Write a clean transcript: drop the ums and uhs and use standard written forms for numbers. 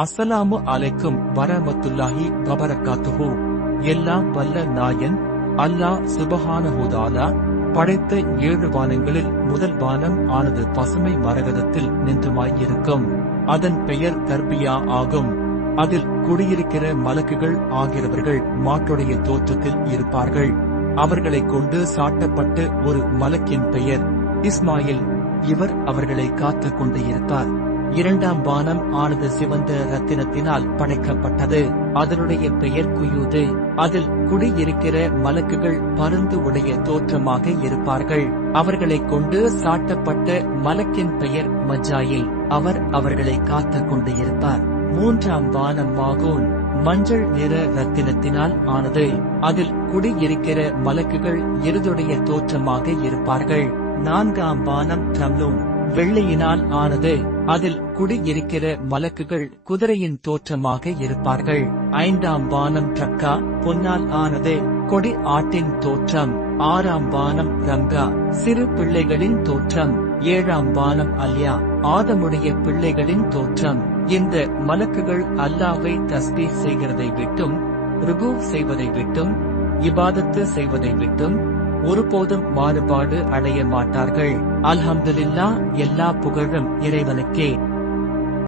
அஸ்ஸலாமு அலைக்கும் வரமத்துல்லாஹி வபரகாத்துஹு. எல்லாம் வல்ல நாயன் அல்லாஹ் சுப்ஹானஹு தஆலா படைத்த 7 வானங்களில் முதல் வானம் ஆனது பசுமை மரகதத்தில் நின்றுமாயிருக்கும். அதன் பெயர் தர்பியா ஆகும். அதில் குடியிருக்கிற மலக்குகள் ஆகிறவர்கள் மாட்டுடைய தோற்றத்தில் இருப்பார்கள். அவர்களைக் கொண்டு சாட்டப்பட்ட ஒரு மலக்கின் பெயர் இஸ்மாயில். இவர் அவர்களை காத்துக் கொண்டு இருப்பார். 2ஆம் வானம் ஆனது சிவந்த ரத்தினத்தினால் படைக்கப்பட்டது. அதனுடைய பெயர் குயூது. அதில் குடியிருக்கிற மலக்குகள் பருந்து உடைய தோற்றமாக இருப்பார்கள். அவர்களைக் கொண்டு சாட்டப்பட்ட மலக்கின் பெயர் மஜாயில். அவர் அவர்களை காத்துக் கொண்டு இருப்பார். 3ஆம் வானம் மாகூன். மஞ்சள் நிற ரத்தினத்தினால் ஆனது. அதில் குடியிருக்கிற மலக்குகள் எருதுடைய தோற்றமாக இருப்பார்கள். 4ஆம் வானம் தம்லூன். வெள்ளையினால் ஆனது. அதில் குடியிருக்கிற மலக்குகள் குதிரையின் தோற்றமாக இருப்பார்கள். 5ஆம் வானம் ட்ரக்கா. பொன்னால் ஆனது. கொடி ஆட்டின் தோற்றம். 6ஆம் வானம் ரங்கா. சிறு பிள்ளைகளின் தோற்றம். 7ஆம் வானம் அல்யா. ஆதமுடைய பிள்ளைகளின் தோற்றம். இந்த மலக்குகள் அல்லாஹ்வை தஸ்பீஹ் செய்கிறதை விட்டும், ருகூ செய்வதை விட்டும், இபாதத்து செய்வதை விட்டும் ஒருபோதும் மாறுபாடு அடைய மாட்டார்கள். அல்ஹம்துலில்லாஹ். எல்லா புகழும் இறைவனுக்கே.